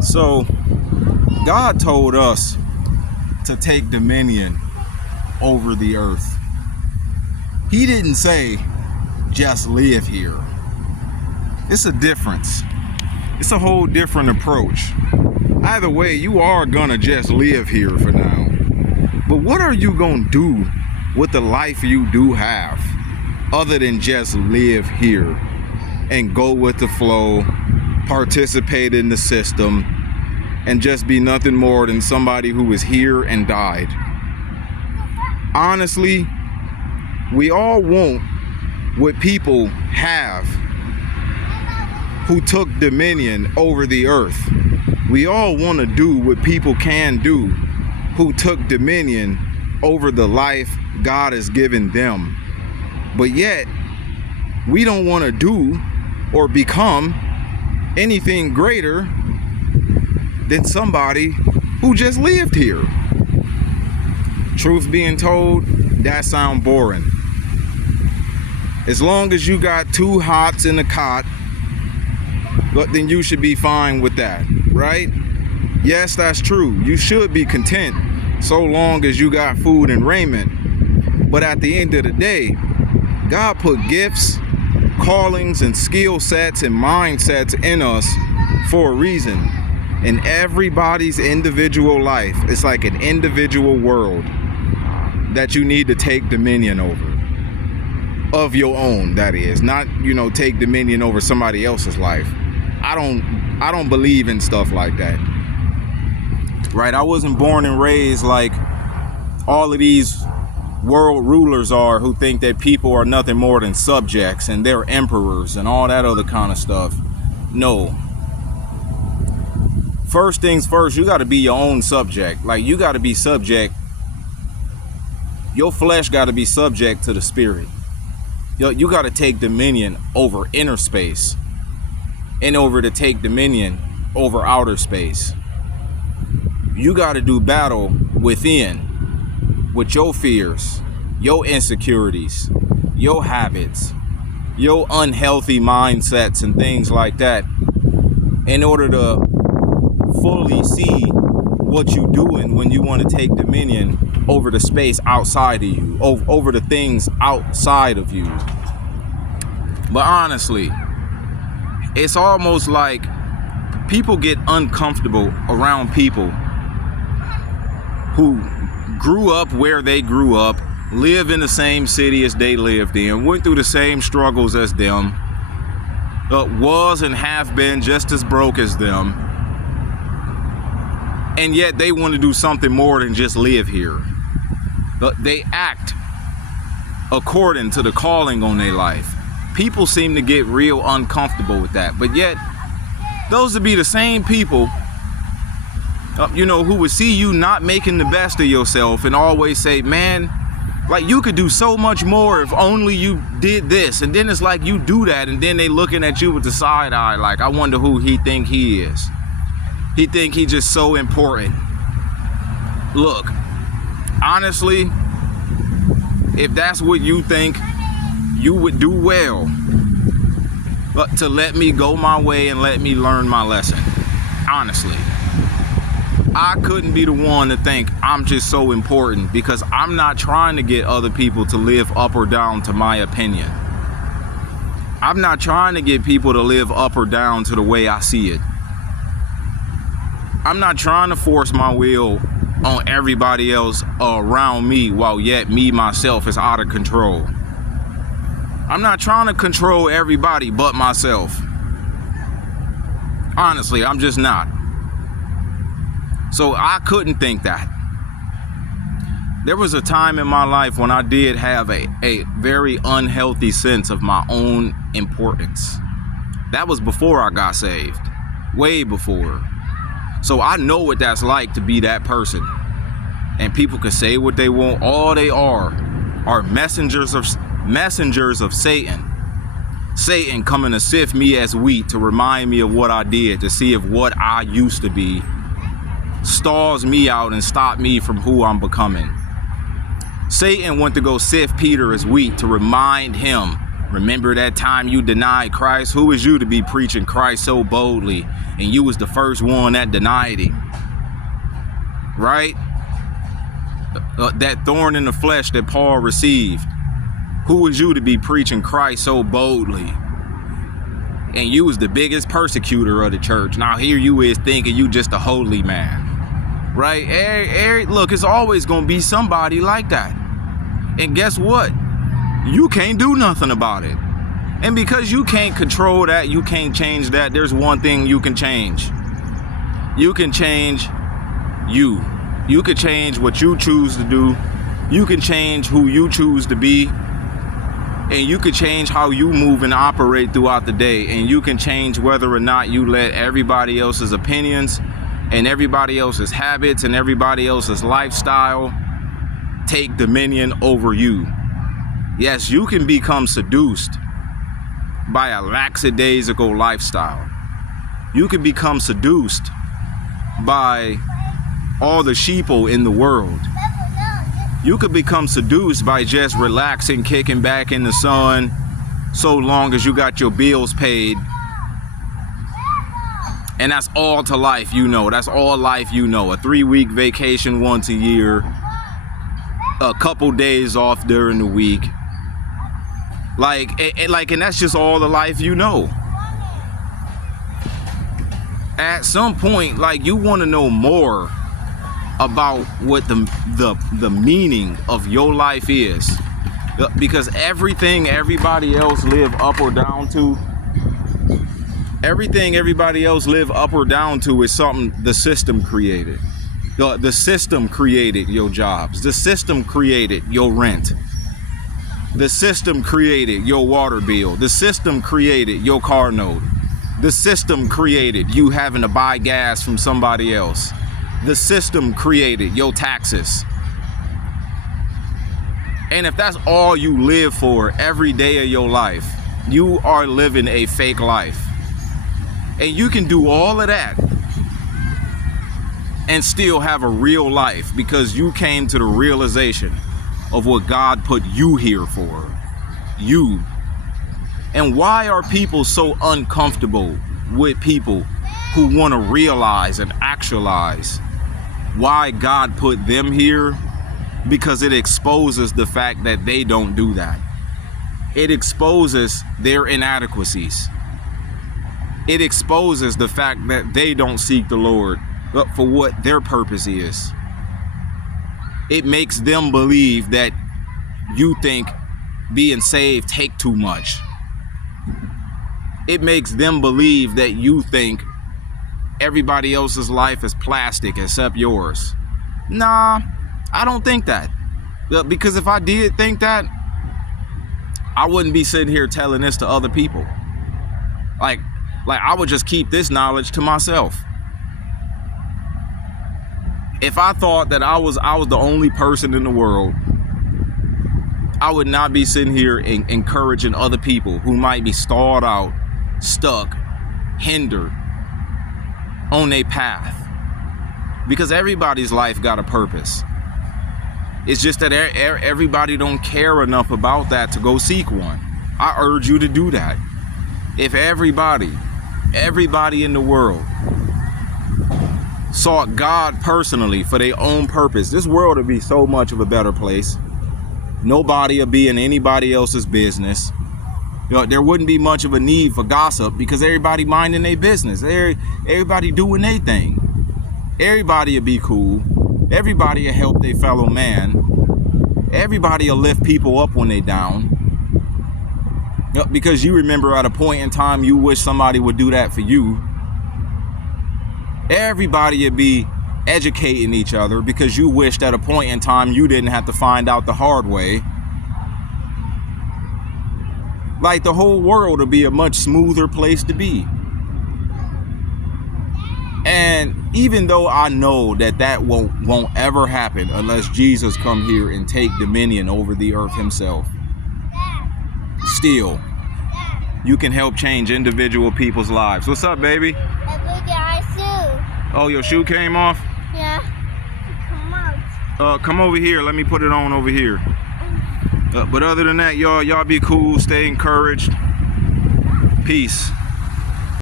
So God told us to take dominion over the earth. He didn't say just live here. It's a difference. It's a whole different approach. Either way, you are gonna just live here for now. But what are you gonna do with the life you do have other than just live here and go with the flow, participate in the system, and just be nothing more than somebody who was here and died? Honestly, we all want what people have who took dominion over the earth. We all want to do what people can do who took dominion over the life God has given them. But yet, we don't want to do or become anything greater than somebody who just lived here. Truth being told, that sounds boring. As long as you got two hots in the cot, then you should be fine with that, right? Yes, that's true. You should be content so long as you got food and raiment. But at the end of the day, God put gifts, callings, and skill sets and mindsets in us for a reason. In everybody's individual life, it's like an individual world that you need to take dominion over. Of your own, that is. Not, take dominion over somebody else's life. I don't believe in stuff like that. Right? I wasn't born and raised like all of these world rulers are, who think that people are nothing more than subjects and they're emperors and all that other kind of stuff. No. First things first, you got to be your own subject. Like, you got to be subject. Your flesh got to be subject to the spirit. You got to take dominion over inner space in order to take dominion over outer space. You got to do battle within with your fears, your insecurities, your habits, your unhealthy mindsets and things like that, in order to fully see what you're doing when you want to take dominion over the space outside of you, over the things outside of you. But honestly, it's almost like people get uncomfortable around people who grew up where they grew up, live in the same city as they lived in, went through the same struggles as them, was and have been just as broke as them, and yet they want to do something more than just live here. They act according to the calling on their life. People seem to get real uncomfortable with that, but yet those would be the same people who would see you not making the best of yourself and always say, man, like, you could do so much more if only you did this. And then it's like you do that, and then they looking at you with the side eye like, I wonder who he think he is. He think he just so important. Look, honestly, if that's what you think, you would do well but to let me go my way and let me learn my lesson. Honestly, I couldn't be the one to think I'm just so important, because I'm not trying to get other people to live up or down to my opinion. I'm not trying to get people to live up or down to the way I see it. I'm not trying to force my will on everybody else around me, while yet me myself is out of control. I'm not trying to control everybody but myself. Honestly, I'm just not. So I couldn't think that. There was a time in my life when I did have a very unhealthy sense of my own importance. That was before I got saved. Way before. So I know what that's like to be that person. And people can say what they want. All they are messengers of Satan. Satan coming to sift me as wheat, to remind me of what I did, to see if what I used to be stalls me out and stop me from who I'm becoming. Satan went to go sift Peter as wheat to remind him Remember that time you denied Christ? Who was you to be preaching Christ so boldly, and you was the first one that denied him? Right? That thorn in the flesh that Paul received. Who was you to be preaching Christ so boldly? And you was the biggest persecutor of the church. Now here you is thinking you just a holy man. Right? Look, it's always going to be somebody like that. And guess what? You can't do nothing about it. And because you can't control that, you can't change that, there's one thing you can change. You can change you. You can change what you choose to do. You can change who you choose to be. And you can change how you move and operate throughout the day. And you can change whether or not you let everybody else's opinions and everybody else's habits and everybody else's lifestyle take dominion over you. Yes, you can become seduced by a lackadaisical lifestyle. You can become seduced by all the sheeple in the world. You could become seduced by just relaxing, kicking back in the sun, so long as you got your bills paid. And that's all to life you know. That's all life you know. A 3-week vacation once a year. A couple days off during the week. And that's just all the life you know. At some point, you want to know more about what the meaning of your life is, because everything everybody else live up or down to is something the system created. The system created your jobs. The system created your rent. The system created your water bill. The system created your car note. The system created you having to buy gas from somebody else. The system created your taxes. And if that's all you live for every day of your life, you are living a fake life. And you can do all of that and still have a real life, because you came to the realization of what God put you here for. You. And why are people so uncomfortable with people who want to realize and actualize why God put them here? Because it exposes the fact that they don't do that. It exposes their inadequacies. It exposes the fact that they don't seek the Lord for what their purpose is. It makes them believe that you think being saved take too much. It makes them believe that you think everybody else's life is plastic except yours. Nah, I don't think that. Because if I did think that, I wouldn't be sitting here telling this to other people. Like I would just keep this knowledge to myself. If I thought that I was the only person in the world, I would not be sitting here encouraging other people who might be stalled out, stuck, hindered on their path. Because everybody's life got a purpose. It's just that everybody don't care enough about that to go seek one. I urge you to do that. If everybody in the world sought God personally for their own purpose, this world would be so much of a better place. Nobody would be in anybody else's business. There wouldn't be much of a need for gossip, because everybody minding their business. Everybody doing their thing. Everybody would be cool. Everybody will help their fellow man. Everybody will lift people up when they down. Because you remember at a point in time you wish somebody would do that for you. Everybody would be educating each other because you wished at a point in time you didn't have to find out the hard way. Like the whole world would be a much smoother place to be. And even though I know that won't ever happen unless Jesus come here and take dominion over the earth himself, still, you can help change individual people's lives. What's up, baby? Oh, your shoe came off? Yeah. Come out. Come over here. Let me put it on over here. But other than that, y'all be cool, stay encouraged. Peace.